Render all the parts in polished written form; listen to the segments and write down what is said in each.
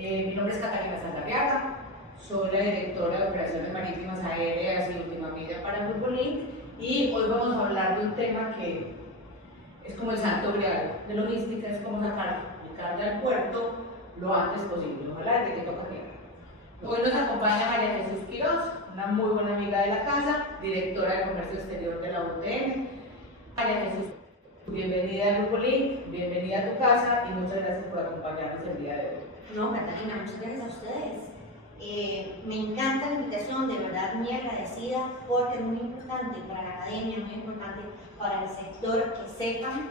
Mi nombre es Catalina Saldarriaga, soy la directora de Operaciones Marítimas Aéreas y Última Milla para Grupo Link, y hoy vamos a hablar de un tema que es como el santo grial de logística, es como sacar el carga al puerto lo antes posible, ojalá desde que toca tierra. Hoy nos acompaña María Jesús Quiroz, una muy buena amiga de la casa, directora de Comercio Exterior de la UTN. María Jesús, bienvenida al Grupo Link, bienvenida a tu casa y muchas gracias por acompañarnos el día de hoy. No, Catalina, muchas gracias a ustedes. Me encanta la invitación, de verdad muy agradecida, porque es muy importante para la academia, muy importante para el sector que sepan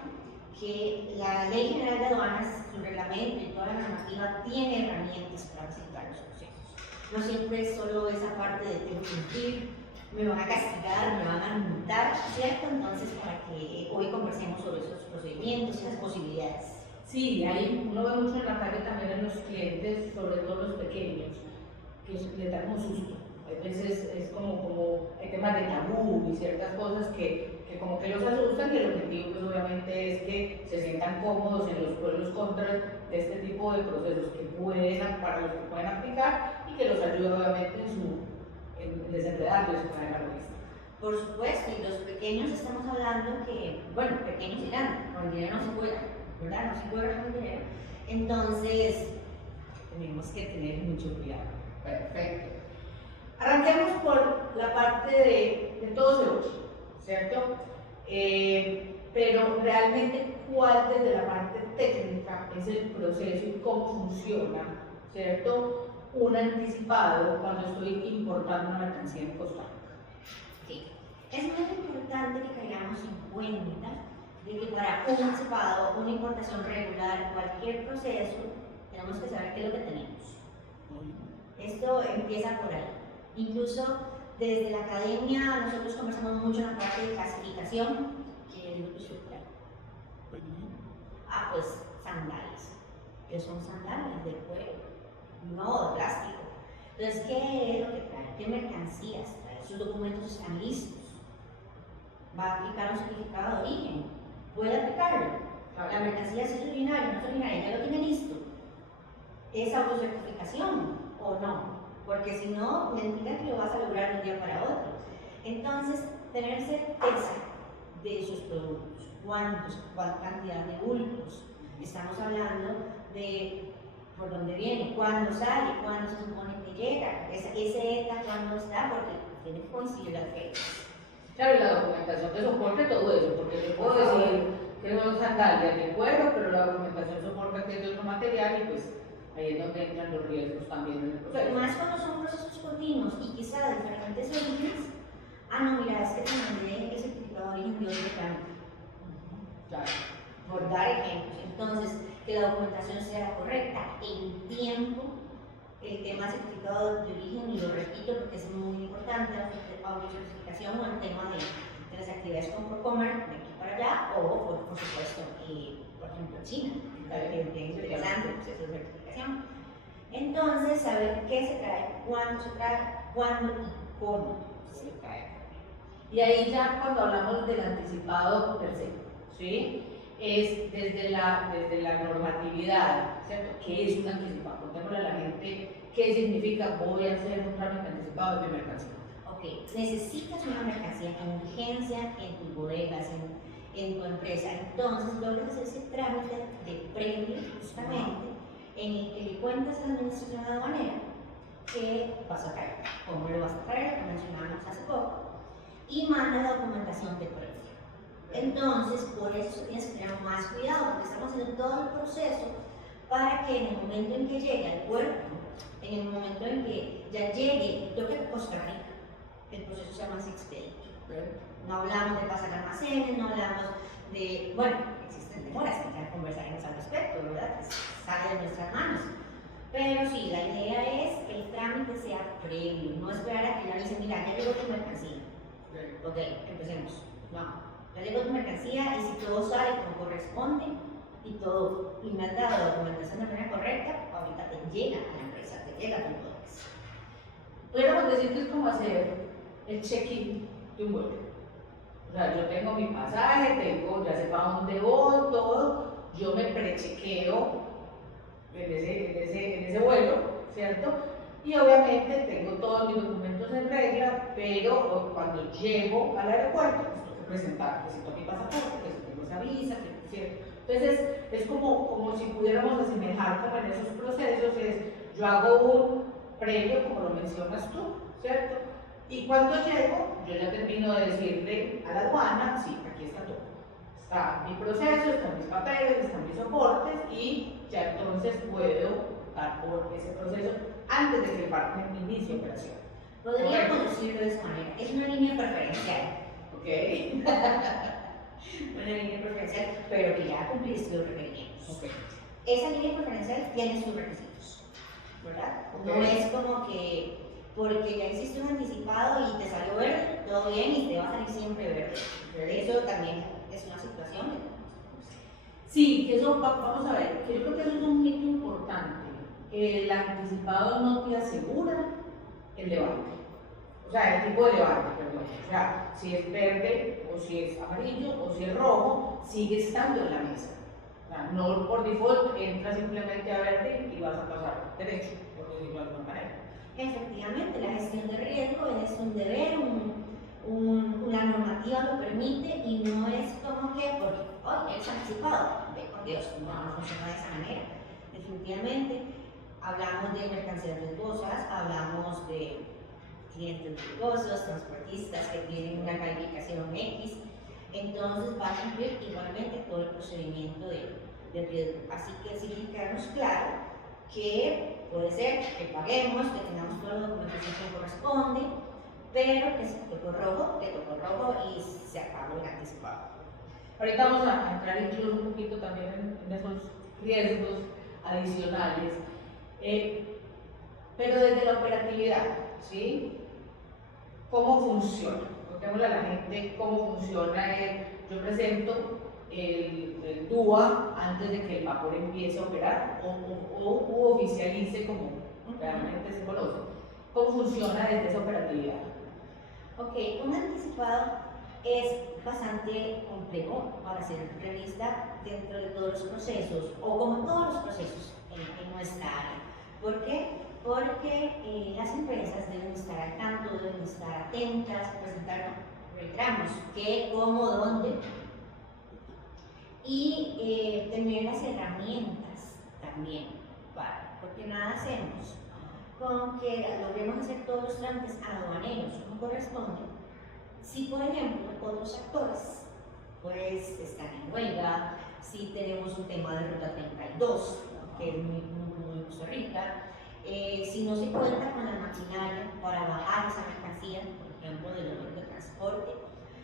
que la Ley General de Aduanas, su reglamento y toda la normativa tiene herramientas para facilitar los procesos. No siempre es solo esa parte de tengo que cumplir, me van a castigar, me van a multar, ¿cierto? Entonces, para que hoy conversemos sobre esos procedimientos, esas posibilidades. Sí, ahí uno ve mucho en la calle también en los clientes, sobre todo los pequeños, que les da como susto. A veces es como hay temas de tabú y ciertas cosas que como que los asustan, y el objetivo pues obviamente es que se sientan cómodos en los pros y los contras de este tipo de procesos que pueden, para los que pueden aplicar, y que los ayuda obviamente en desenredarles su cadena logística. Por supuesto, y los pequeños estamos hablando que, bueno, pequeños y grandes, con el dinero no se juega, ¿verdad? No se juega con el dinero. Entonces, tenemos que tener mucho cuidado. Perfecto. Arranquemos por la parte de todo se oye, ¿cierto? Pero realmente, ¿cuál desde la parte técnica es el proceso y cómo funciona, ¿cierto? Un anticipado cuando estoy importando una mercancía en Costa Rica. Sí. Es muy importante que caigamos en cuenta de que para un anticipado, una importación regular, cualquier proceso, tenemos que saber qué es lo que tenemos. Esto empieza por ahí. Incluso desde la academia nosotros conversamos mucho en la parte de clasificación, que es lo que supera. Pues sandalias. ¿Qué son sandalias? De cuero, no de plástico. Entonces, ¿qué es lo que trae? ¿Qué mercancías trae? ¿Sus documentos están listos? ¿Va a aplicar un certificado de origen? ¿Puede aplicarlo? La mercancía si es originaria, no es originaria, ya lo tiene listo. ¿Es autocertificación o no? Porque si no, mentira que lo vas a lograr de un día para otro. Entonces, tener certeza de sus productos, cuánta cantidad de bultos estamos hablando, de por dónde viene, cuándo sale, cuándo se supone que llega, ese ETA cuándo está, porque tiene que coincidir las fechas. Claro, y la documentación que soporte todo eso, porque te puedo decir que son sandalias de cuero, pero la documentación soporta que es de otro material, y pues ahí es donde entran los riesgos también del proceso. Más cuando son procesos continuos y quizá de diferentes orígenes. No, mira, es que te mandé el certificado de origen de otro trámite. Claro. Por dar ejemplos. Entonces, que la documentación sea correcta en tiempo. El tema del certificado de origen, y lo repito porque es muy importante, la autocertificación o el tema de las actividades con Procomer, de aquí para allá, o por supuesto, por ejemplo, China, que es interesante el proceso de certificación. Entonces, saber qué se trae, cuándo y cómo se trae. Y ahí ya cuando hablamos del anticipado per se, ¿sí? Es desde la normatividad, ¿cierto? ¿Qué es un anticipado? Contémosle a la gente qué significa voy a hacer un trámite anticipado de mi mercancía. Ok, necesitas una mercancía en urgencia en tus bodegas, en tu empresa. Entonces logras ese trámite de previo, justamente, en el que le cuentas a la administración aduanera que vas a traer, cómo lo vas a traer, lo mencionamos hace poco, y manda la documentación de previo. Entonces, por eso tienes que tener más cuidado, porque estamos haciendo todo el proceso para que en el momento en que llegue al puerto, en el momento en que ya llegue, yo creo que Costa Rica, el proceso sea más expedito. No hablamos de pasar almacenes, no hablamos de, bueno, existen demoras que ya conversaremos al respecto, ¿verdad? Que sale de nuestras manos. Pero sí, la idea es que el trámite sea previo, no esperar a que ya dice, mira, ya llegó tu mercancía. Ok, empecemos. No. Ya llegó tu mercancía, y si todo sale como corresponde y me has dado la documentación de manera correcta, ahorita te llega a la empresa, te llega a tu bodegas. Podríamos decir que es como hacer el check-in de un vuelo. O sea, yo tengo mi pasaje, ya sé para dónde voy, todo, yo me prechequeo en ese vuelo, ¿cierto? Y obviamente tengo todos mis documentos en regla, pero cuando llego al aeropuerto, pues tengo que presentar que si tengo mi pasaporte, que si tengo esa visa, que ¿cierto? Entonces es como si pudiéramos asemejar como en esos procesos, yo hago un previo, como lo mencionas tú, ¿cierto? Y cuando llego, yo ya termino de decirle a la aduana, sí, aquí está todo. Está mi proceso, están mis papeles, están mis soportes y ya entonces puedo dar por ese proceso antes de que el barco inicie operación. Podríamos decirlo de esa manera, es una línea preferencial. ¿Ok? Una línea preferencial, pero que ya cumpliste los requerimientos. Okay. Esa línea preferencial tiene sus requisitos, ¿verdad? Okay. No es como que porque ya existe un anticipado y te salió verde, todo bien y te va a salir siempre verde. Okay. Eso también es una situación. Sí, que eso, vamos a ver, que yo creo que eso es un mito importante. El anticipado no te asegura el levante. O sea, el tipo de levante, perdón. O sea, si es verde o si es amarillo o si es rojo, sigue estando en la mesa. O sea, no por default entra simplemente a verde y vas a pasar derecho, por decirlo de alguna manera. Efectivamente, la gestión de riesgo es un deber, la normativa lo permite y no es como que porque hoy es anticipado. Por Dios, no funciona de esa manera. Definitivamente, hablamos de mercancías riesgosas, hablamos de clientes riesgosos, transportistas que tienen una calificación X, entonces va a cumplir igualmente todo el procedimiento de riesgo. Así que sí que quedarnos claro que puede ser que paguemos, que tengamos toda la documentación que corresponde, pero que si tocó rojo y se acabó el anticipado. Ahorita vamos a entrar incluso un poquito también en esos riesgos adicionales, pero desde la operatividad, ¿sí? ¿Cómo funciona? Contémosle a la gente cómo funciona yo presento el DUA antes de que el vapor empiece a operar o oficialice como realmente se conoce. ¿Cómo funciona desde esa operatividad? Ok, un anticipado es bastante complejo para ser revista dentro de todos los procesos o como todos los procesos en nuestra área. ¿Por qué? Porque las empresas deben estar al tanto, deben estar atentas, presentar reclamos, qué, cómo, dónde, y tener las herramientas también porque nada hacemos con que logremos hacer todos los trámites aduaneros como corresponde si, por ejemplo, otros actores pues están en huelga, si tenemos un tema de ruta 32, que es muy Costa Rica, si no se cuenta con la maquinaria para bajar esa mercancía, por ejemplo, del orden de transporte.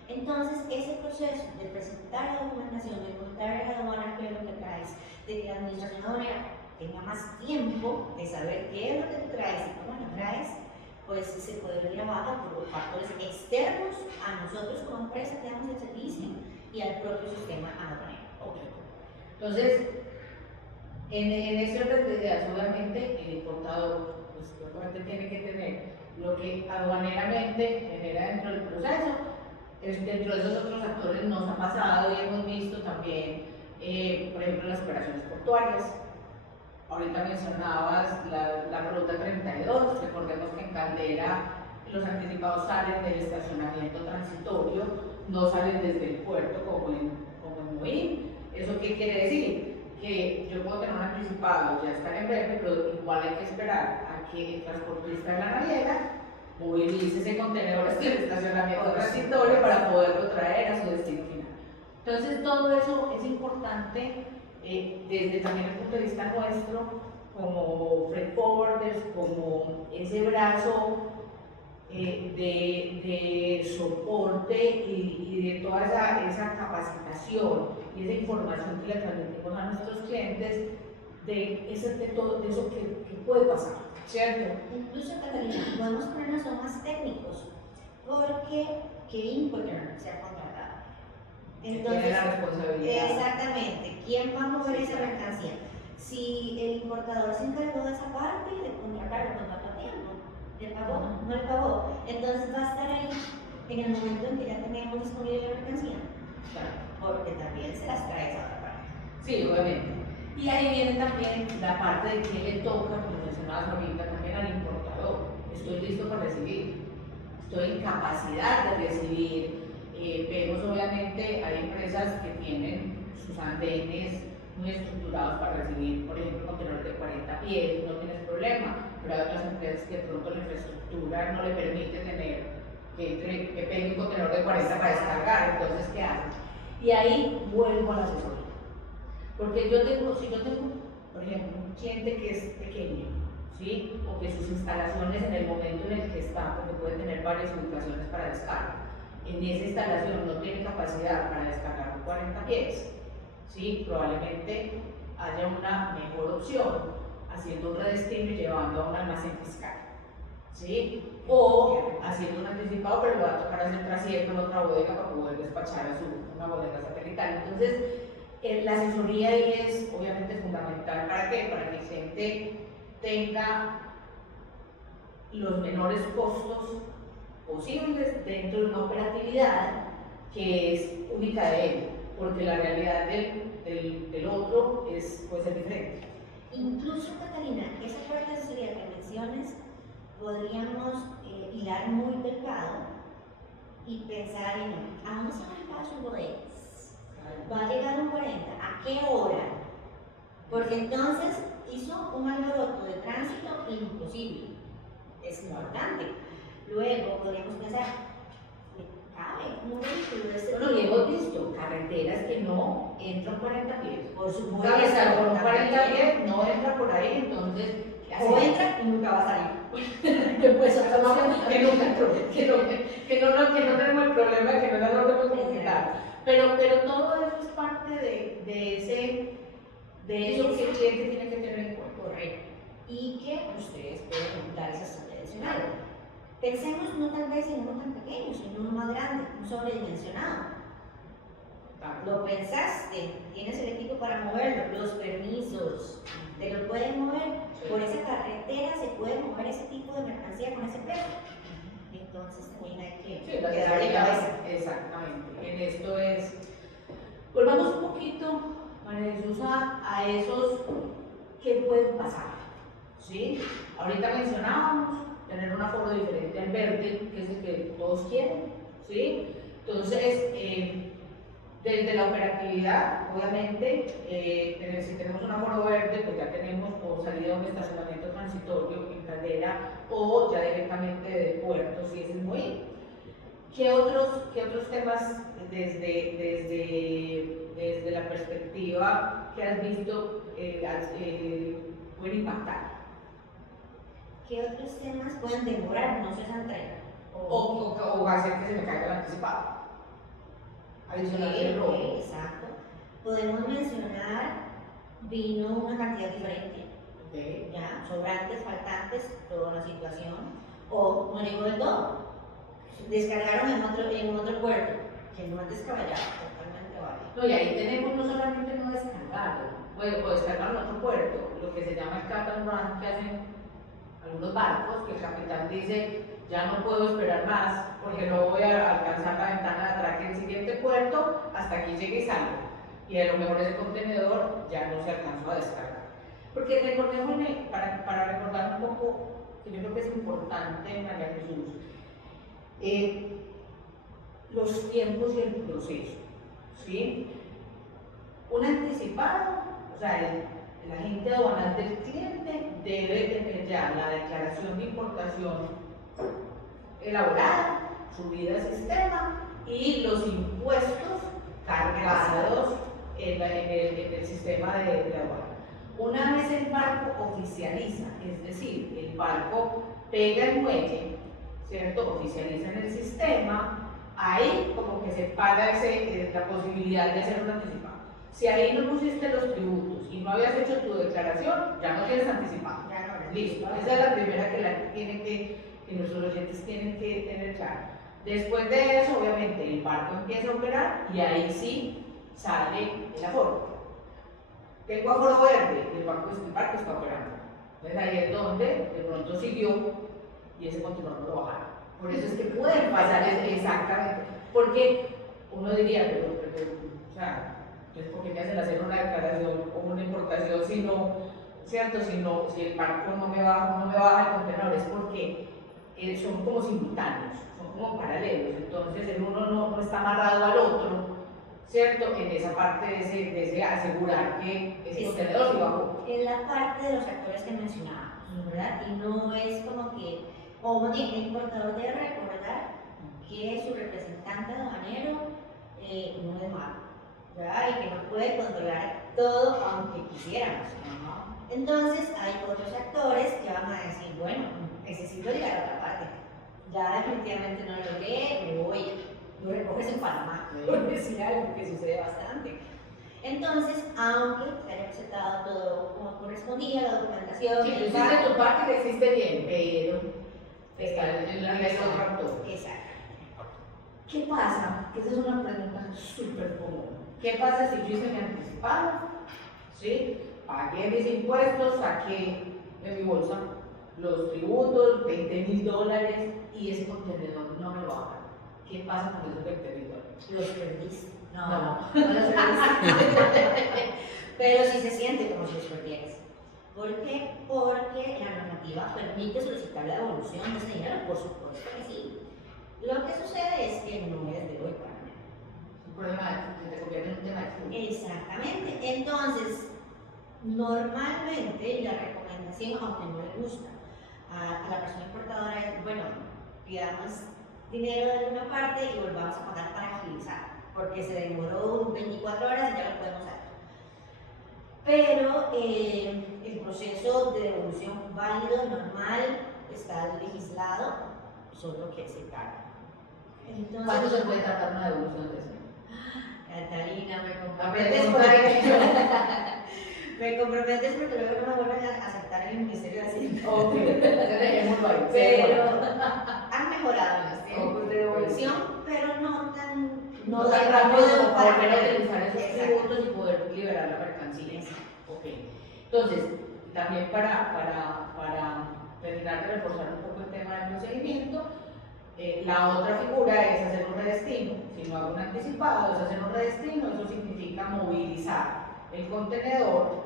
Entonces, ese proceso de presentar la documentación, de contar a la aduana qué es lo que traes, de que la administración aduanera tenga más tiempo de saber qué es lo que tú traes y cómo lo traes, pues se puede venir abajo por factores externos a nosotros como empresa que damos el servicio y al propio sistema aduanero. Okay. Entonces, en ese orden de ideas, obviamente, el importador pues, obviamente tiene que tener lo que aduaneramente genera dentro del proceso. Dentro de esos otros actores nos ha pasado y hemos visto también, por ejemplo, las operaciones portuarias. Ahorita mencionabas la ruta 32, recordemos que en Caldera los anticipados salen del estacionamiento transitorio, no salen desde el puerto como en Moín. ¿Eso qué quiere decir? Que yo puedo tener un anticipado, ya estar en verde, pero igual hay que esperar a que el transportista de la naviera movilice ese contenedor hasta el estacionamiento transitorio para poderlo traer a su destino final. Entonces todo eso es importante desde también el punto de vista nuestro, como freight forwarders, como ese brazo de soporte y de toda esa capacitación y esa información que le transmitimos a nuestros clientes de todo eso que puede pasar, ¿cierto? Incluso, Catalina, podemos ponernos aún más técnicos, porque ¿qué Incoterm se ha contratado? Entonces, tiene la responsabilidad. Exactamente, ¿quién va a mover esa mercancía? Si el importador se encargó de esa parte de contratar, lo contrató a tiempo, le pagó, no le pagó, entonces va a estar ahí en el momento en que ya tenemos disponible la mercancía, Claro. porque también se las trae esa otra parte. Sí, obviamente. Y ahí viene también la parte de que le toca, como mencionabas ahorita, también al importador. Estoy listo para recibir, estoy en capacidad de recibir. Vemos obviamente, hay empresas que tienen sus andenes muy estructurados para recibir, por ejemplo, contenedores de 40 pies, no tienes problema, pero hay otras empresas que de pronto la infraestructura no le permite tener que pegue un contenedor de 40 para descargar, entonces ¿qué haces? Y ahí vuelvo a la asesoría. Porque si yo tengo, por ejemplo, un cliente que es pequeño, ¿sí? O que sus instalaciones en el momento en el que está, porque puede tener varias ubicaciones para descarga, en esa instalación no tiene capacidad para descargar 40 pies, ¿sí? Probablemente haya una mejor opción haciendo un redestino y llevando a un almacén fiscal, ¿sí? O haciendo un anticipado, pero lo va a tocar hacer trasiego en otra bodega para poder despachar a una bodega satelital. Entonces, la asesoría ahí es obviamente fundamental. ¿Para qué? Para que el cliente tenga los menores costos posibles dentro de una operatividad que es única de él, porque la realidad del otro puede ser diferente. Incluso, Catalina, esa parte de asesoría que mencionas, podríamos hilar muy delgado y pensar en, ¿a dónde se van a llevar sus bodegas? ¿Va a llegar un 40? ¿A qué hora? Porque entonces hizo un alboroto de tránsito imposible. Es importante. Luego podríamos pensar, ¿cabe un vehículo de este Bueno, y hemos visto carreteras que no entran 40 pies. Por supuesto. Cabeza con 40 pies no entra por ahí, entonces. O entra y nunca va a salir. Pues que nunca entró, que no tenemos el problema de que no la podemos comunicar. Pero todo eso es parte de eso que el cliente tiene que tener en cuenta. Correcto. Y que ustedes pueden dar esa estrategia adicional. Pensemos no tal vez en uno tan pequeño, sino uno más grande, un sobredimensionado. Lo pensaste, tienes el equipo para moverlo, los permisos, te lo pueden mover. Por esa carretera se puede mover ese tipo de mercancía con ese precio. Entonces también hay que darle cabeza. Exactamente. En esto volvamos un poquito, María Jesús, a esos que pueden pasar. ¿Sí? Ahorita mencionábamos tener un aforo diferente al verde, que es el que todos quieren. ¿Sí? Entonces, desde la operatividad, obviamente, si tenemos un aforo verde, pues ya tenemos o salida de un estacionamiento transitorio en caldera o ya directamente de puerto, si es el muelle. ¿Qué otros temas desde la perspectiva que has visto pueden impactar? ¿Qué otros temas pueden demorarnos esa entrega? O hacer que se me caiga el anticipado. Adicional del robo. Exacto. Podemos mencionar vino una cantidad diferente. Okay. Ya, sobrantes, faltantes, toda la situación. O no llegó del todo. Descargaron en otro puerto, que no es descabellado, totalmente vale. No, y ahí tenemos no solamente no descargarlo, o descargarlo en otro puerto, lo que se llama el cut and run que hacen algunos barcos, que el capitán dice, ya no puedo esperar más, porque no voy a alcanzar la ventana de atraque del siguiente puerto, hasta aquí llegue y salgo. Y a lo mejor ese contenedor ya no se alcanzó a descargar. Porque recordemos, para recordar un poco, que yo creo que es importante, María Jesús, los tiempos y el proceso, ¿sí? Un anticipado, o sea, el agente aduanal del cliente debe tener ya la declaración de importación elaborada, subida al sistema y los impuestos cargados en el sistema de aduana. Una vez el barco oficializa, es decir, el barco pega el muelle, ¿cierto? Oficializa en el sistema, ahí como que se paga la posibilidad de hacer un anticipado. Si ahí no pusiste los tributos y no habías hecho tu declaración, ya no tienes anticipado. Ya no, listo. Esa es la primera que nuestros oyentes tienen que tener claro. Después de eso, obviamente, el barco empieza a operar y ahí sí sale el aforo. Tengo aforo verde, el barco está operando. Entonces ahí es donde de pronto siguió y ese contenedor no lo bajaron. Por eso es que pueden pasar exactamente. Porque uno diría, pero o sea, Entonces, ¿por qué me hacen hacer una declaración o una importación si no, cierto? Si el barco no me baja el contenedor, es porque son como simultáneos, son como paralelos. Entonces, el uno no está amarrado al otro, ¿cierto? En esa parte de ese asegurar que ese contenedor se bajó. Es la parte de los actores que mencionábamos, ¿verdad? Y no es como que, como bien, el importador debe recordar que su representante aduanero no es malo, ¿verdad? Y que no puede controlar todo aunque quisiéramos, ¿no? Entonces hay otros actores que van a decir, bueno, necesito llegar a otra parte, ya definitivamente no lo logré, me voy, lo recoges en Panamá, por decir algo que sucede bastante. Entonces, aunque se haya presentado todo como correspondía, la documentación, Sí, tú hiciste tu parte que existe bien, pero está en la ley Exacto. otro actor. Exacto. ¿Qué pasa? Esa es una pregunta súper común. ¿Qué pasa si yo hice mi anticipado? ¿Sí? Pagué mis impuestos, saqué de mi bolsa los tributos, $20,000 y ese contenedor no me baja. ¿Qué pasa con esos $20,000? Los perdiste. No. No los perdiste. Pero sí se siente como si los perdieras. ¿Por qué? Porque la normativa permite solicitar la devolución de ese dinero, por supuesto que sí. Lo que sucede es que no es de hoy para mañana. Un problema que te convierte en un tema de flujo. Exactamente. Entonces, normalmente la recomendación, aunque no le gusta a la persona importadora, es, bueno, pidamos dinero de alguna parte y volvamos a pagar para agilizar, porque se demoró 24 horas y ya lo podemos hacer. Pero el proceso de devolución válido, normal, está legislado, solo que se tarda. Entonces, ¿Cuánto se puede tardar una devolución de eso? Catalina, me Aprendes comprometes por porque me comprometes porque luego no me vuelven a aceptar en el Ministerio de Hacienda. Ok, entonces dejémoslo ahí. Pero han mejorado los tiempos Ok. de devolución, pero no tan No tan rápido como para volver a utilizar esos Exacto. tributos y poder liberar la mercancía. Ok. Entonces, también para terminar de reforzar un poco el tema del procedimiento, la otra figura es hacer un redestino. Si no hago un anticipado, es hacer un redestino. Eso significa movilizar el contenedor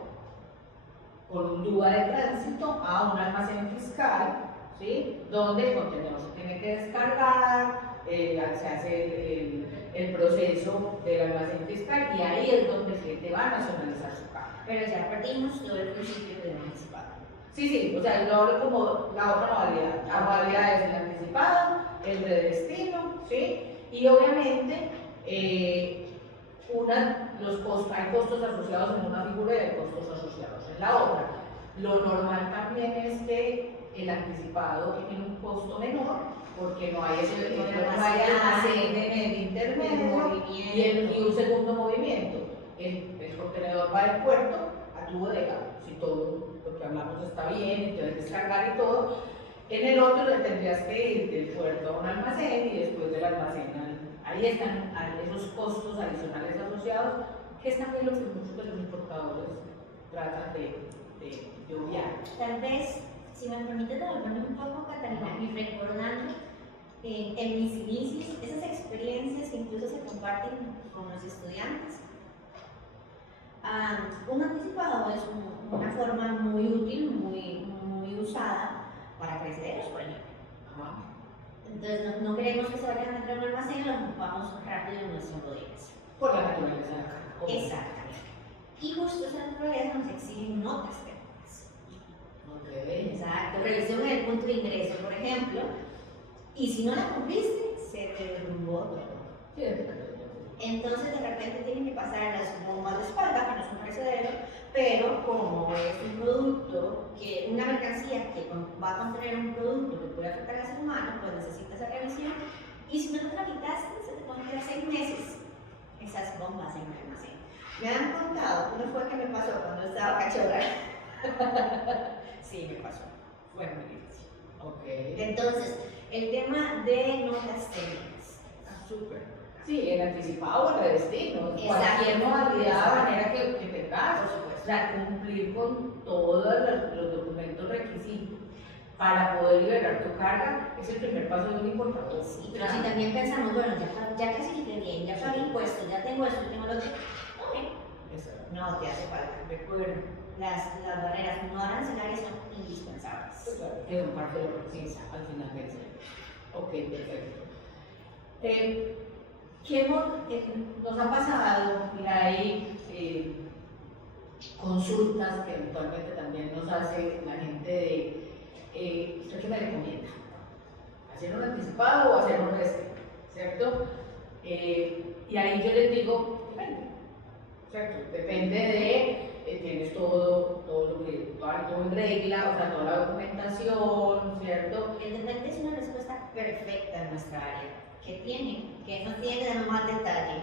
con un DUA de tránsito a un almacén fiscal, ¿sí? Donde el contenedor se tiene que descargar, se hace el proceso del almacén fiscal y ahí es donde el cliente va a nacionalizar su carga. Pero ya perdimos todo el principio de anticipado. Sí, o sea, yo hablo como la otra modalidad. La modalidad es el anticipado, el de destino, ¿sí? Y obviamente hay costos asociados en una figura y hay costos asociados en la otra. Lo normal también es que el anticipado tiene un costo menor porque no hay almacén en el intermedio y un segundo movimiento. El contenedor va del puerto a tu bodega, si todo lo que hablamos está bien y te debes descargar y todo. En el otro le tendrías que ir del puerto a un almacén y después del almacén ahí están esos costos adicionales asociados, que es también lo que muchos de los importadores tratan de obviar. Tal vez, si me permites devolverme un poco, Catalina, y recordando en mis inicios, esas experiencias que incluso se comparten con los estudiantes. Un anticipado es una forma muy útil, muy usada para creceros, por ejemplo. Entonces, no queremos que se vayan a meter en un almacén, lo ocupamos rápido en nuestras bodegas. Por la naturaleza de la carga. Exactamente. Y justo esa naturaleza nos exigen notas técnicas. Exacto. Revisión en el punto de ingreso, por ejemplo. Y si no la cumpliste, se te derrumbó todo. Sí, Entonces de repente tienen que pasar las bombas de espalda, que no es un perecedero, pero como es un producto, una mercancía que va a contener un producto que puede afectar al ser humano, pues necesita esa revisión. Y si no lo tramitaste, se te pueden quedar 6 meses esas bombas en el almacén. Me han contado, no fue que me pasó cuando estaba cachorra. Sí, me pasó. Fue muy difícil. Ok. Entonces, el tema de notas técnicas. Súper. Sí, el anticipado o el redestino. Exacto. Cualquier modalidad, manera que tengas. Por supuesto. O sea, cumplir con todos los documentos requisitos para poder liberar tu carga es el primer paso de un importador. Sí, pero si también pensamos, bueno, ya casi quité bien, ya pagué impuestos, ya tengo esto, tengo lo otro. Ok, no te hace falta. Recuerda, las barreras no arancelarias son indispensables. Que son parte de lo que sí, al final del día. Ok, perfecto. Nos ha pasado, y hay consultas que eventualmente también nos hace la gente de, ¿usted qué me recomienda? ¿Hacer un anticipado o hacer un resto? ¿Cierto? Y ahí yo les digo, depende, ¿cierto? Depende de, tienes todo en regla, o sea, toda la documentación, ¿cierto? El depende es una respuesta perfecta en nuestra área. Que no tiene más detalle.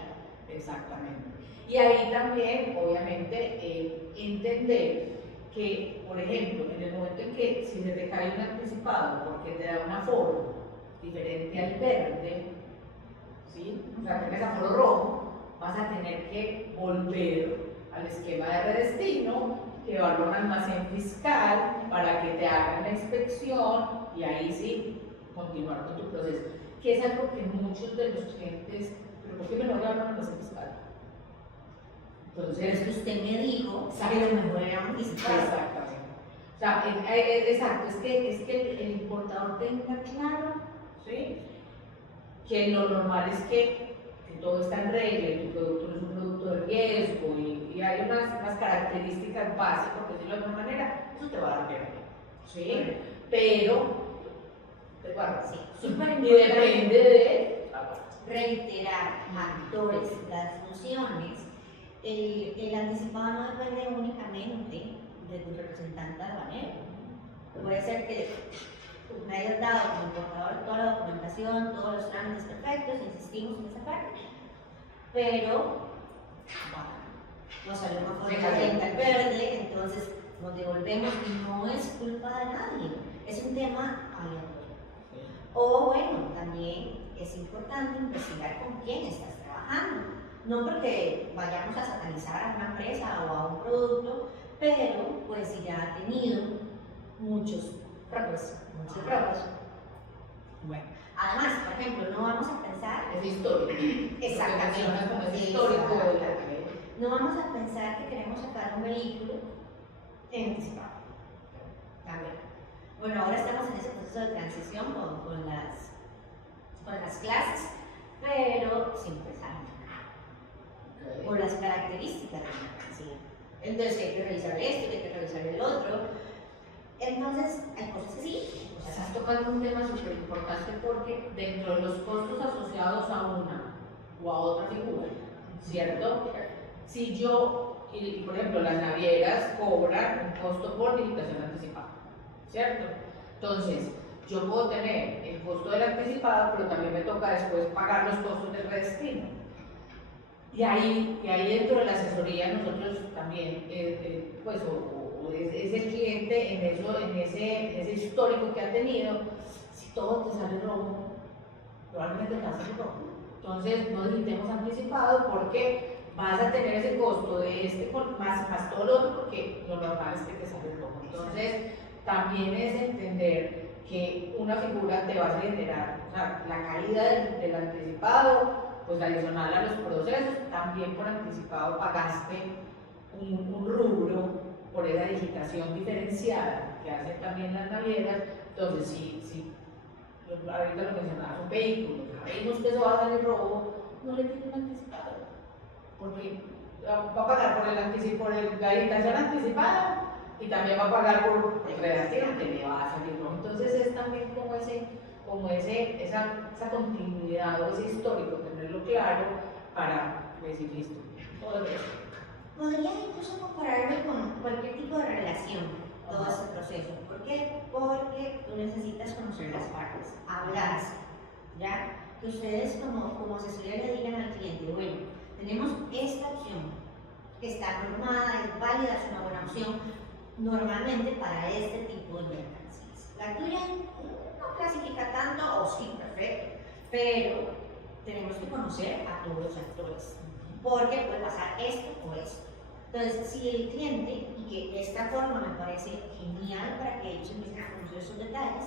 Exactamente. Y ahí también, obviamente, entender que, por ejemplo, en el momento en que si se te cae un anticipado porque te da un aforo diferente al verde, ¿sí? O sea, tienes aforo rojo, vas a tener que volver al esquema de redestino, llevarlo a un almacén fiscal para que te hagan la inspección y ahí sí continuar con tu proceso. Que es algo que muchos de los clientes, pero ¿por qué me lo llevan a un almacén fiscal? Entonces, Pero es que usted me dijo que lo mejor era anticipar. exactamente. O sea, exacto, es que el importador tenga claro, ¿sí? Que lo normal es que todo está en regla y tu producto no es un producto de riesgo y hay unas características básicas, por decirlo de alguna manera, eso te va a dar bien, ¿sí? Pero, bueno, Sí, y súper depende de reiterar factores, las funciones. El anticipado no depende únicamente de tu representante aduanero. Puede ser que me hayas dado como importador toda la documentación, todos los trámites perfectos, insistimos en esa parte, pero nos salió más fácil el verde, entonces nos devolvemos y no es culpa de nadie, es un tema aleatorio. O bueno, también es importante investigar con quién estás trabajando. No porque vayamos a satanizar a una empresa o a un producto, pero pues si ya ha tenido muchos pruebas. bueno, Además, por ejemplo, no vamos a pensar, es histórico. exactamente, Como es histórico. no vamos a pensar que queremos sacar un vehículo en anticipado. También. Bueno, ahora estamos en ese proceso de transición con las clases, pero siempre salen. Por las características de la mercancía. Entonces hay que revisar esto, hay que revisar el otro. Entonces hay cosas que sí. Estás tocando un tema súper importante porque dentro de los costos asociados a una o a otra figura, ¿cierto? Si yo, y por ejemplo, las navieras cobran un costo por licitación anticipada, ¿cierto? Entonces, yo puedo tener el costo del anticipado, pero también me toca después pagar los costos del redestino. Y ahí dentro de la asesoría nosotros también, pues, es el cliente en ese histórico que ha tenido, si todo te sale rojo, probablemente te sale rojo. Entonces no necesitemos anticipado porque vas a tener ese costo de más todo lo otro porque lo normal es que te sale rojo. Entonces también es entender que una figura te va a generar, o sea, la caída del anticipado, pues adicional a los procesos, también por anticipado pagaste un rubro por esa digitación diferenciada que hacen también las navieras. Entonces, si ahorita lo mencionabas, un vehículo, sabemos que eso va a salir robo, no le tienen anticipado, porque va a pagar por la digitación anticipada y también va a pagar por el redacción que le va a salir robo. Entonces es también esa continuidad o ese histórico, tenerlo claro para decir listo, todo eso. Podría incluso compararlo con cualquier tipo de relación, todo ese proceso. ¿Por qué? Porque tú necesitas conocer las partes, hablar, ¿ya? Que ustedes como asesoría le digan al cliente, bueno, tenemos esta opción, que está normada, es válida, es una buena opción, normalmente para este tipo de mercancías. La tuya no clasifica tanto, o sí, perfecto, pero tenemos que conocer a todos los actores, porque puede pasar esto o esto. Entonces, si el cliente, y que esta forma me parece genial para que ellos empiecen a conocer esos detalles,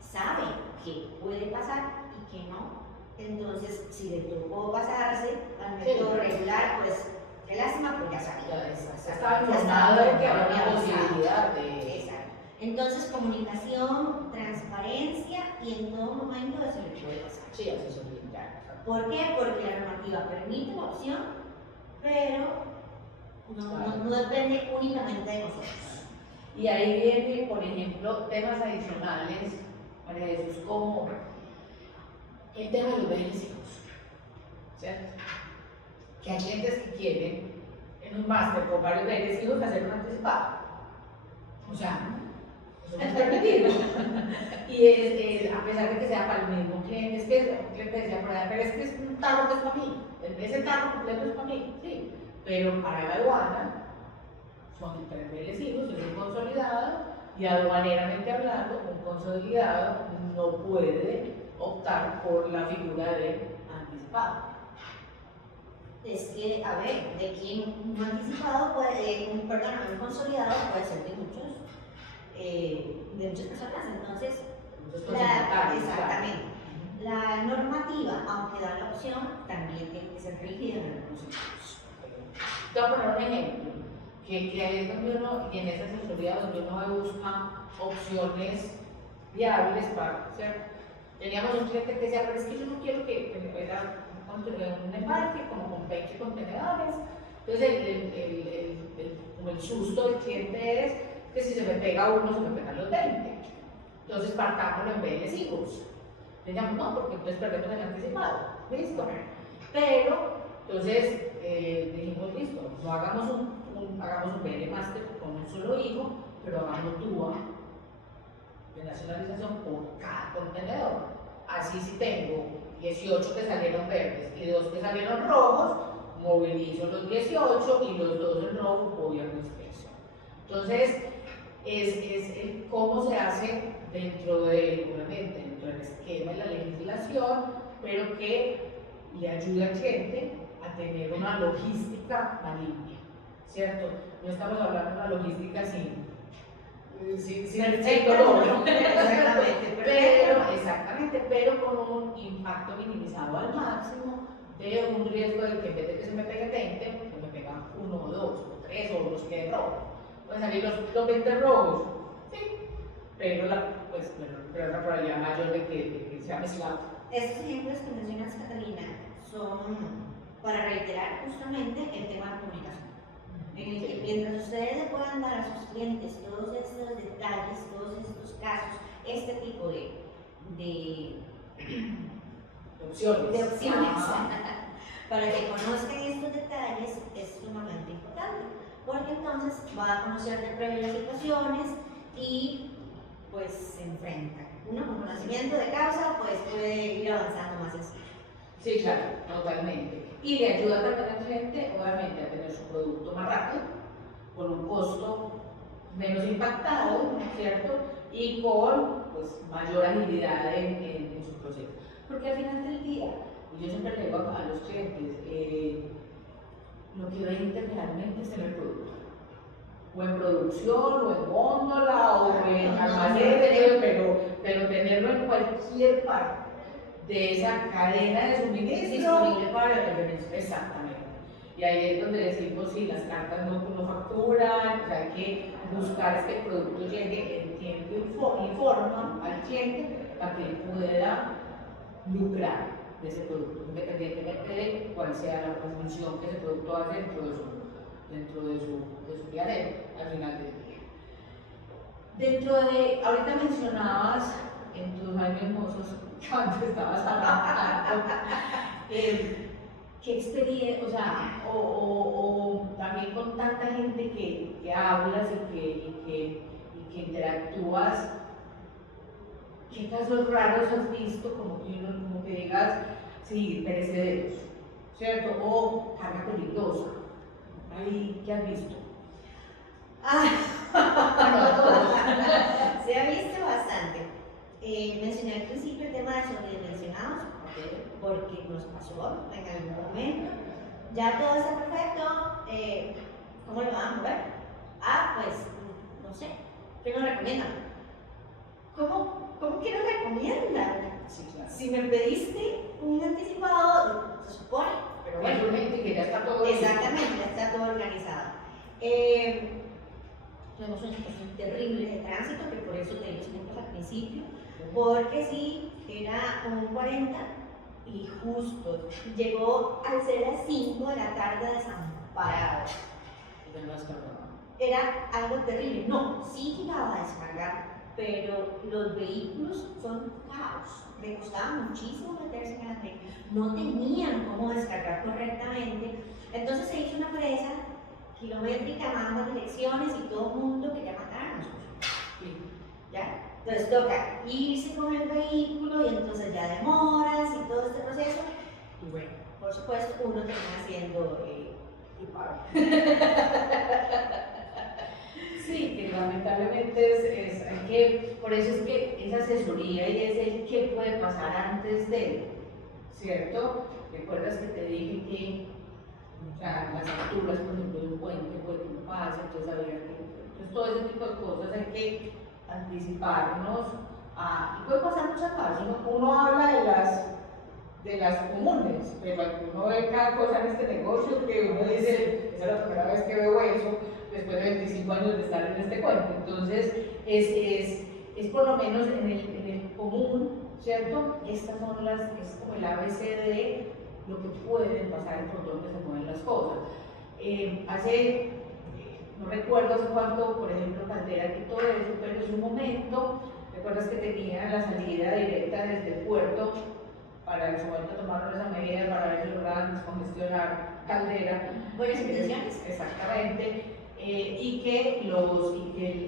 sabe que puede pasar y que no, entonces si le tocó pasarse al método regular, pues qué lástima, pero ya sabía. Estaba informado de que había una posibilidad de... Exacto. Entonces, comunicación, transparencia y en todo momento eso le puede pasar. Sí, asesoría, claro. ¿Por qué? Porque la normativa permite la opción, pero no depende únicamente de nosotros. Y ahí viene, por ejemplo, temas adicionales, María Jesús, como el tema de los beneficios, ¿cierto? Que hay clientes que quieren en un máster con varios beneficios hacer un anticipado. O sea, eso no es permitido. Y a pesar de que sea para el mismo cliente, es que un cliente decía, pero es que es un tarro que es para mí, ese tarro completo es para mí, sí, pero para la aduana son 3 beneficios, es un consolidado, y aduaneramente hablando, un consolidado no puede optar por la figura de anticipado. Es que, a ver, de quien un anticipado puede, un consolidado puede ser de muchas personas, entonces, exactamente. La normativa, aunque da la opción, también tiene que ser rígida en algunos sentidos. Te voy a poner un ejemplo, que ahí es donde uno, y en esa asesoría donde uno busca opciones viables para hacer. Teníamos un cliente que decía, pero es que yo no quiero que era un embarque como con 20 contenedores. Entonces como el susto del cliente es que si se me pega uno, se me pegan los 20. Entonces partámoslo en beneficios. Decíamos, no, porque entonces perdemos el anticipado. ¿Listo? Pero, entonces dijimos, listo, no hagamos hagamos un BL Master con un solo hijo, pero hagamos TUA de nacionalización por cada contenedor. Así si tengo 18 que salieron verdes y 2 que salieron rojos, movilizo los 18 y los 2 en rojo voy a la inspección. Entonces, es el cómo se hace dentro del esquema y la legislación, pero que le ayuda al cliente a tener una logística más limpia, ¿cierto? No estamos hablando de una logística sin dolor, pero con un impacto minimizado al máximo de un riesgo de que en vez de que se me pegue 20, pues me pegan 1 o 2 o 3 o los que rojos. Pueden salir los 20 rojos, sí, pero la probabilidad mayor de que sea mezclado. Estos ejemplos que mencionas, Catalina, son para reiterar justamente el tema de comunicación. En el que mientras ustedes le puedan dar a sus clientes todos estos detalles, todos estos casos, este tipo de opciones para que conozcan estos detalles, es sumamente importante, porque entonces va a conocer de previo las situaciones y pues se enfrenta. Uno con conocimiento de causa pues puede ir avanzando más sencillo. Sí, claro, totalmente. Y le ayuda también al cliente, obviamente, a tener su producto más rápido, con un costo menos impactado, ¿no es cierto? Y con pues, mayor agilidad en su proceso. Porque al final del día, y yo siempre le digo a los clientes, lo que vende realmente es tener producto. O en producción, o en góndola, o en almacén, pero tenerlo en cualquier parte de esa cadena de suministro disponible para el beneficio. Exactamente. Y ahí es donde decimos si las cartas no facturan, o sea, hay que buscar que el producto llegue en tiempo y forma al cliente para que él pueda lucrar de ese producto, independientemente de cuál sea la función que ese producto hace dentro de su viadero al final del día. Ahorita mencionabas en tus años mozos, cuando estabas hablando, qué experiencia, o sea, o también con tanta gente que hablas y que interactúas, ¿qué casos raros has visto como que digas, sí, perecederos, ¿cierto? O carga peligrosa, ahí, ¿qué has visto? Se ha visto bastante. Mencioné al principio el tema de sobredimensionados, porque nos pasó en algún momento. Ya todo está perfecto, ¿cómo lo van a mover? Pues, no sé, ¿qué nos recomiendan? ¿Cómo que nos recomiendan? Sí, claro. Si me pediste un anticipado, se supone, Pero bueno, urgente, que ya está todo exactamente, ya está todo organizado. Tuvimos una situación terrible de tránsito, que por eso te di los ejemplos al principio, porque sí, era un 40 y justo llegó al ser las 5 de la tarde desamparado. y no descargaba. Era algo terrible. No, sí llegaba a descargar, pero los vehículos son caos. Le costaba muchísimo meterse en las reglas. No tenían cómo descargar correctamente. Entonces se hizo una presa kilométrica, ambas direcciones y todo el mundo quería matarnos. Sí. ¿Ya? Entonces toca irse con el vehículo y entonces ya demoras y todo este proceso. Y bueno, por supuesto, uno termina siendo culpable. Sí, que lamentablemente hay que, por eso es que esa asesoría y es el qué puede pasar antes de, ¿cierto? ¿Recuerdas que te dije que o sea, las alturas, por ejemplo, de un puente, puede que no pase, entonces habría que, entonces todo ese tipo de cosas hay que anticiparnos y puede pasar muchas cosas. Uno habla de las comunes, pero uno ve cada cosa en este negocio que uno dice, esa es la primera vez que veo eso, después de 25 años de estar en este cuento. Entonces, es por lo menos en el común, ¿cierto? Estas son es como el ABC de lo que puede pasar y por donde se mueven las cosas. No recuerdo hace cuánto, por ejemplo, Caldera y todo eso, pero en un momento, recuerdas que tenía la salida directa desde el puerto, para en ese momento tomaron esa medida para ver si lograban descongestionar Caldera. Buenas intenciones. Exactamente. Y que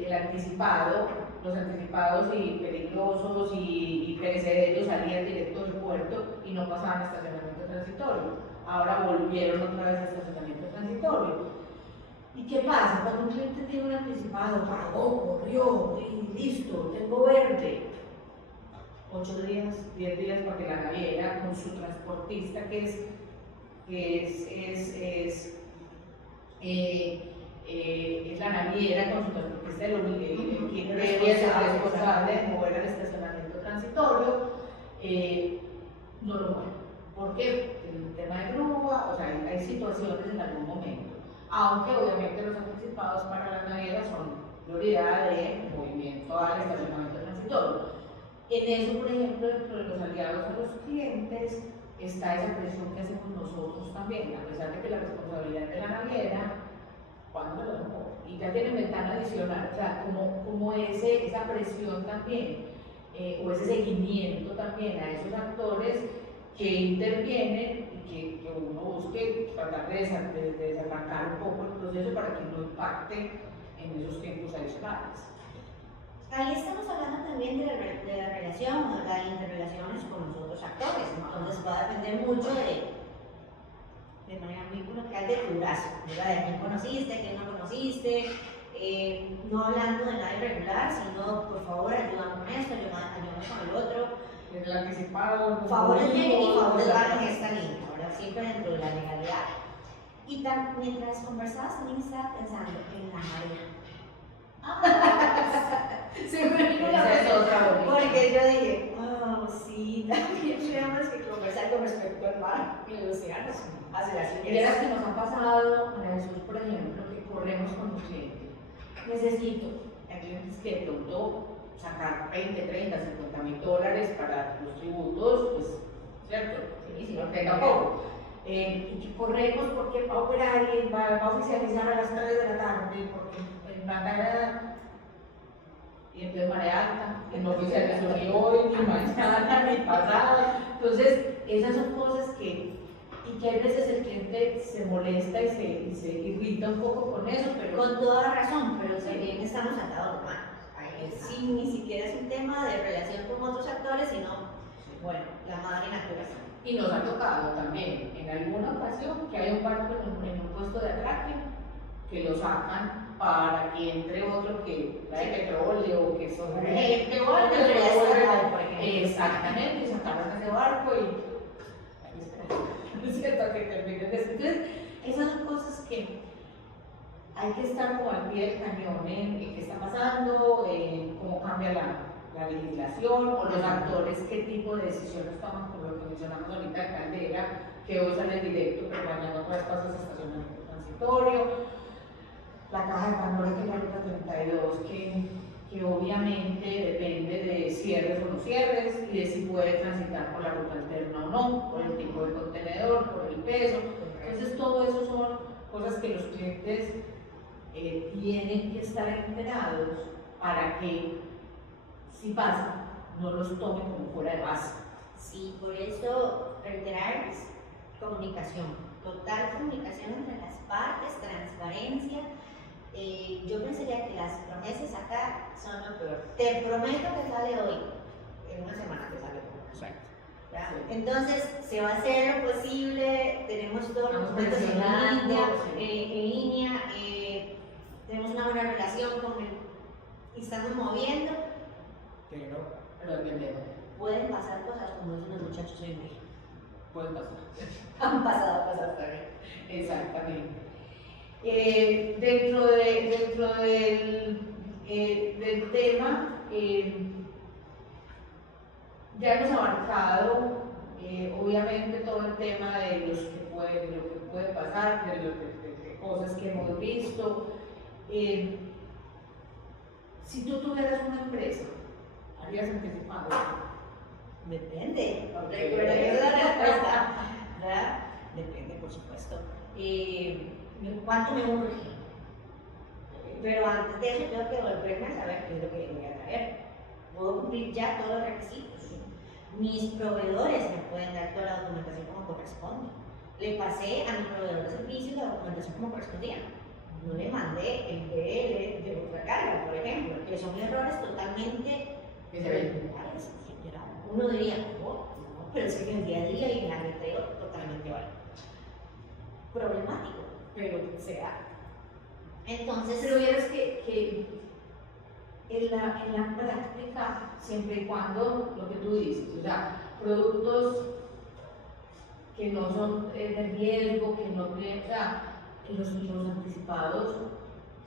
el anticipado, los anticipados y peligrosos y perecederos salían directo del puerto y no pasaban estacionamiento transitorio. Ahora volvieron otra vez a estacionamiento transitorio. ¿Y qué pasa? Cuando un cliente tiene un anticipado, pagó, corrió, y listo, tengo verde. 8 días, 10 días para que la naviera con su transportista que es la naviera con su transportista quien debería ser responsable de mover el estacionamiento transitorio, no lo mueve. ¿Por qué? El tema de grúa, o sea, hay situaciones en algún momento, aunque obviamente los anticipados para la naviera son prioridad de movimiento al estacionamiento transitorio. En eso, por ejemplo, dentro de los aliados a los clientes está esa presión que hacemos nosotros también, a pesar de que la responsabilidad de la naviera, cuando lo dejó, y ya tiene ventana adicional, o sea, como esa presión también, o ese seguimiento también a esos actores que intervienen y que uno busque tratar de desamarcar un poco el proceso para que no impacte en esos tiempos adicionales. Ahí estamos hablando también de la relación o de las interrelaciones con los otros actores, entonces va a depender mucho de manera muy coloquial de tu brazo, ¿verdad? De quién conociste, quién no conociste, no hablando de nada irregular, sino por favor ayúdame con esto, ayúdame con el otro. El anticipado, favores vienen y favores van en esta línea, ¿verdad? Siempre dentro de la legalidad. Y mientras conversabas también estaba pensando en la marea. Siempre es otra porque yo dije, oh, sí, también tenemos que conversar con respecto al mar y los océanos. Y las que nos han pasado, Ana Jesús, por ejemplo, que corremos con un cliente. Necesito, hay clientes que de pronto sacar 20, 30, 50 mil dólares para los tributos, pues, ¿cierto? Sí, si no tenga poco. Y que corremos porque va a operar y va a oficializar a las 3 de la tarde, porque en Magdalena. Y entonces marea alta, que no oficializó ni hoy, ni mañana, ni pasado. Entonces, esas son cosas que hay veces el cliente se molesta y se irrita un poco con eso, pero con toda razón, pero también estamos atados de manos. Sí, ni siquiera es un tema de relación con otros actores, sino, bueno, la madre naturaleza. Y nos ha tocado también, en alguna ocasión, que hay un barco en un puesto de atraque, que lo sacan para que entre otro que trae petróleo, que son gente o algo, exactamente, y sacaron ese barco y es cierto que terminen de. Entonces, esas son cosas que hay que estar como al pie del cañón en qué está pasando, cómo cambia la la legislación o los actores qué tipo de decisiones toman, como lo que mencionamos ahorita de Caldera, que hoy sale en directo, pero mañana otra vez pasa ese estacionamiento transitorio, la caja de Pandora, que es la ruta 32, que obviamente depende de cierres o no cierres y de si puede transitar por la ruta alterna o no, por el tipo de contenedor, por el peso. Entonces todo eso son cosas que los clientes tienen que estar enterados para que si pasa no los tomen como fuera de base. Sí, por eso reiterar es comunicación, total comunicación entre las partes, transparencia. Yo pensaría que las promesas acá son lo peor. Te prometo que sale hoy, en una semana que sale hoy. Exacto. Sí. Entonces, se va a hacer lo posible, tenemos todos los documentos en línea, tenemos una buena relación con el, y estamos moviendo, pero entendemos. pueden pasar cosas como dicen los muchachos hoy en día. Pueden pasar. Han pasado cosas también. Exactamente. Dentro del tema, ya hemos abarcado, obviamente, todo el tema de lo que puede pasar, de cosas que hemos visto. Si tú tuvieras una empresa, ¿harías anticipado? Depende. Okay. Recuerda que esa es la respuesta. ¿Verdad? Depende, por supuesto. ¿Cuánto me urge? Pero antes de eso tengo que volverme a saber qué es lo que voy a traer. Puedo cumplir ya todos los requisitos. Mis proveedores me pueden dar toda la documentación como corresponde. Le pasé a mi proveedor de servicios la documentación como correspondía. No le mandé el BL de otra carga, por ejemplo, que son errores totalmente eventuales. Uno diría, oh, no, pero es que en el día a día y en el aleteo totalmente vale. Problemático, pero se da. Entonces, Pero vieras que en la práctica, siempre y cuando lo que tú dices, o sea, productos que no son de riesgo, que no tienen, o sea, los anticipados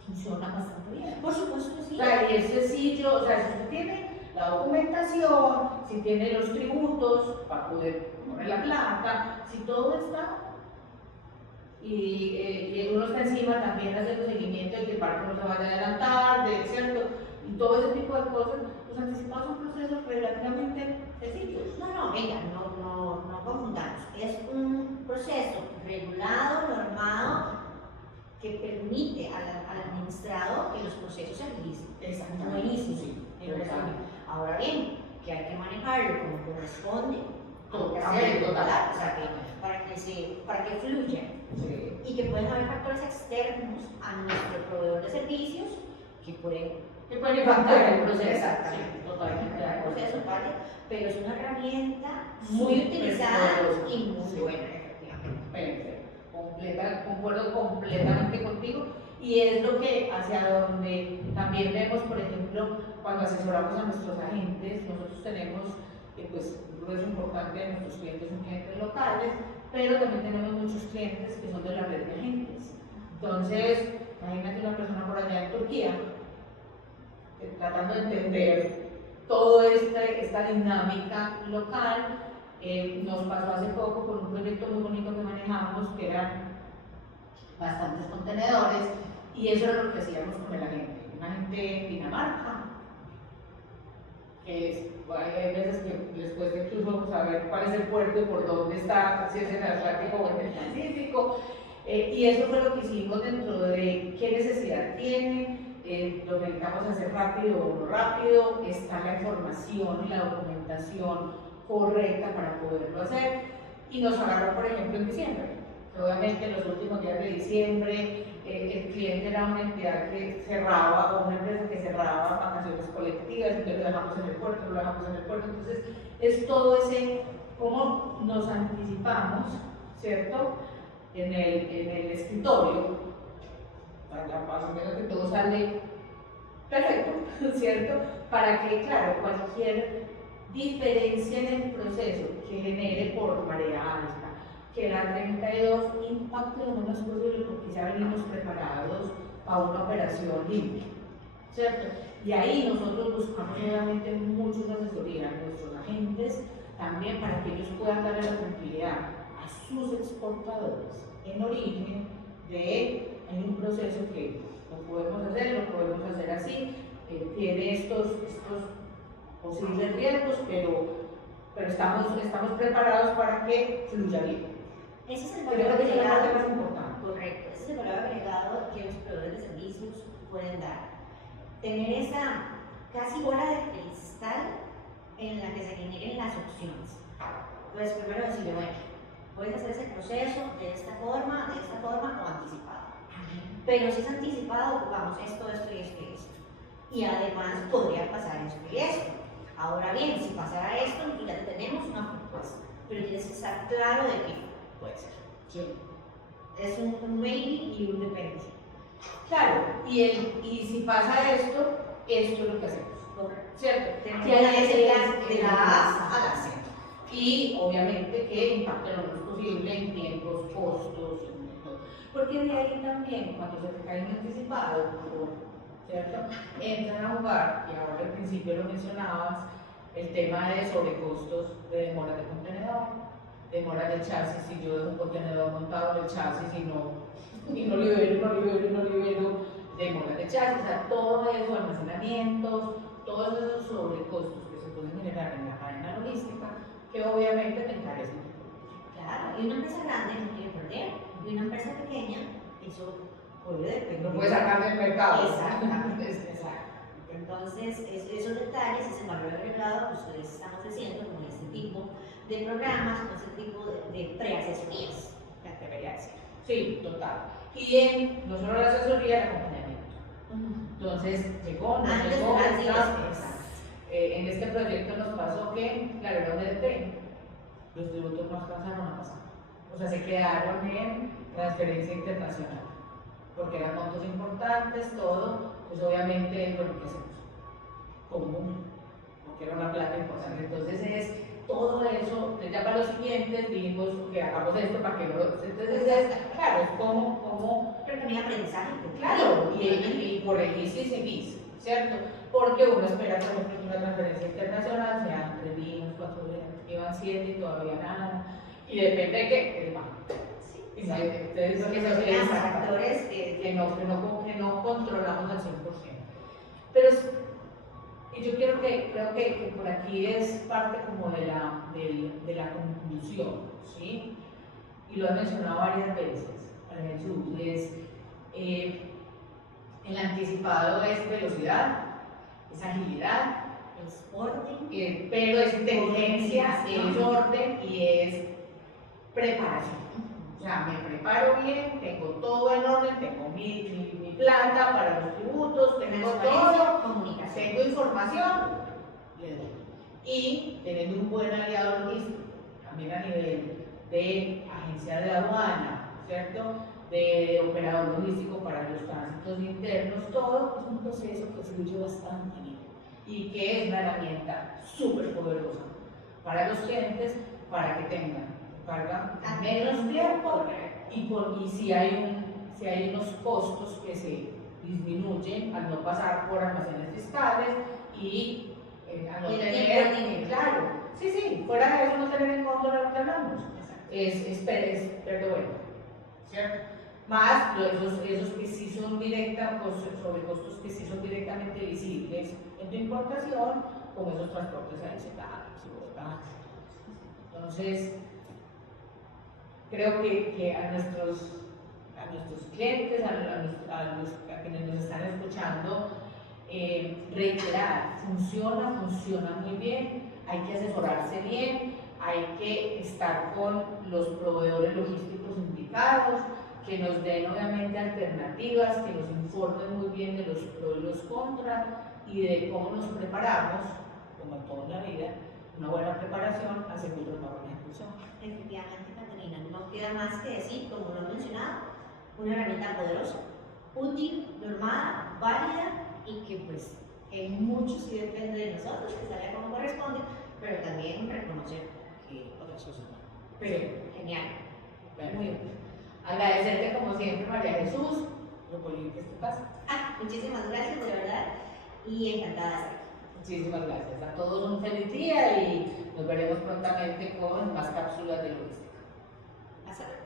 funcionan bastante bien. por supuesto, sí. O sea, y es sencillo, o sea, si usted tiene la documentación, si tiene los tributos para poder poner la plata, si todo está y uno está encima también haciendo seguimiento de que el barco no se vaya a adelantar, ¿cierto? Y todo ese tipo de cosas, los anticipados son procesos relativamente sencillos. No, venga, no confundamos. Es un proceso regulado, normado, que permite al administrado que los procesos se realicen. Exactamente. Buenísimo. Sí, En resumen. Ahora bien, que hay que manejarlo como corresponde, como que Total, sea total. regular, o sea, para que fluya. Sí. Y que pueden haber factores externos a nuestro proveedor de servicios que pueden impactar el proceso. Exactamente, Totalmente. el proceso, ¿vale? Pero es una herramienta muy utilizada y muy Sí. buena, efectivamente. Perfecto. Concuerdo completamente contigo y es lo que hacia donde también vemos, por ejemplo, cuando asesoramos a nuestros agentes, nosotros tenemos pues, un grueso importante de nuestros clientes son clientes locales, pero también tenemos muchos clientes que son de la red de agentes. Entonces, imagínate una persona por allá en Turquía, tratando de entender toda esta dinámica local. Nos pasó hace poco con un proyecto muy bonito que manejamos, que eran bastantes contenedores, y eso era lo que hacíamos con el agente. Un agente en Dinamarca, que hay veces que les cuesta incluso saber cuál es el puerto y por dónde está, si es en el Atlántico o en el Pacífico, y eso fue lo que hicimos dentro de qué necesidad tiene. Lo que necesitamos hacer rápido o no rápido, está la información y la documentación correcta para poderlo hacer. Y nos agarró, por ejemplo, en diciembre. Obviamente, en los últimos días de diciembre, el cliente era una entidad que cerraba, o una empresa que cerraba vacaciones colectivas, entonces lo dejamos en el puerto, lo dejamos en el puerto. Entonces, es todo ese, cómo nos anticipamos, ¿cierto? En el escritorio, más o menos que todo sale perfecto, ¿cierto? Para que, claro, cualquier diferencia en el proceso que genere por marea alta, que la 32 impacte lo menos posible porque ya venimos preparados a una operación limpia, ¿cierto? Y ahí nosotros buscamos obviamente muchas asesorías a nuestros agentes también para que ellos puedan darle la tranquilidad a sus exportadores en origen de hay un proceso que lo podemos hacer así, tiene estos posibles riesgos, pero estamos preparados para que fluya bien. Ese es el Yo creo valor que esa es la parte agregado. más importante. Correcto, ese es el valor agregado que los proveedores de servicios pueden dar. Tener esa casi bola de cristal en la que se generen las opciones. Pues primero decirle, bueno, puedes hacer ese proceso de esta forma o anticipado. Pero si es anticipado, ocupamos esto y esto. Y además podría pasar esto y esto. Ahora bien, si pasara esto, ya tenemos una propuesta. Pero tienes que estar claro de que puede ser. Sí. Es un maybe y un depende. Claro, y si pasa esto es lo que hacemos. Correcto. ¿Cierto? Tenemos Que hay de la A a la Z. Y obviamente que impacte lo menos posible en tiempos, costos, porque de ahí también, cuando se te cae un anticipado, ¿cierto? Entran a jugar, y ahora al principio lo mencionabas, el tema de sobrecostos de demora de contenedor, demora del chasis, si yo dejo un contenedor montado en el chasis y no libero, demora del chasis, o sea, todo eso, almacenamientos, todos esos sobrecostos que se pueden generar en la cadena logística, que obviamente te encarecen. Claro, y una empresa grande no quiere perder, y una empresa pequeña, eso puede depender. No puede sacar del mercado. Exactamente, exacto. Entonces, esos detalles, ese valor agregado que ustedes están ofreciendo con este tipo de programas, con este tipo de preasesorías, me atrevería a decir. Sí, total. Y no solo la asesoría, el acompañamiento. Entonces, llegó, en este proyecto nos pasó que, claro, era un EDP, los tributos más pasaron a pasar. O sea, se quedaron en transferencia internacional, porque eran montos importantes, todo, pues obviamente, bueno, ¿qué hacemos? Común, porque era una plata importante. Entonces todo eso, entonces ya para los siguientes dijimos que hagamos esto para que no lo... Entonces claro, es como... Pero también aprendizaje. Claro, y corregir si seguís, ¿cierto? Porque uno espera, por ejemplo, que una transferencia internacional sean 3 días, 4 días, llevan 7 y todavía nada. Y depende de qué, el banco. Sí, Entonces, porque esos son son factores que no controlamos al 100%. Pero y yo creo que por aquí es parte como de la conclusión, ¿sí? Y lo he mencionado varias veces, Jesús, el anticipado es velocidad, es agilidad, es orden, pero es inteligencia, es orden y es preparación. O sea, me preparo bien, tengo todo en orden, tengo mi planta para los tributos, tengo todo, comunicación, tengo información, le doy. Y teniendo un buen aliado logístico, también a nivel de agencia de aduana, ¿cierto? De operador logístico para los tránsitos internos, todo es un proceso que fluye bastante bien y que es una herramienta súper poderosa para los clientes para que tengan carga menos tiempo y si hay unos costos que se disminuyen al no pasar por almacenes fiscales y al no tener dinero. Claro, sí, fuera de eso no tener en cuenta lo que hablamos. Es bueno, ¿cierto? Más esos que sí son sobre costos que sí son directamente visibles en tu importación, como esos transportes adicionales y botajes. Entonces, creo que a nuestros clientes, a quienes nos están escuchando, reiterar, funciona muy bien, hay que asesorarse bien, hay que estar con los proveedores logísticos indicados, que nos den obviamente alternativas, que nos informen muy bien de los pros y los contras y de cómo nos preparamos, como en toda la vida, una buena preparación asegura una buena ejecución. Efectivamente, Catalina, no queda más que decir, como lo he mencionado, una herramienta poderosa, útil, normada, válida y que pues en mucho sí depende de nosotros, que salga como corresponde, pero también reconocer que otras cosas no. Pero genial, muy bien. Agradecerte como siempre, María Jesús, lo bonito que es tu casa. Muchísimas gracias, de verdad. y encantada de estar aquí. Muchísimas gracias. A todos un feliz día y nos veremos prontamente con más cápsulas de logística. Hasta luego.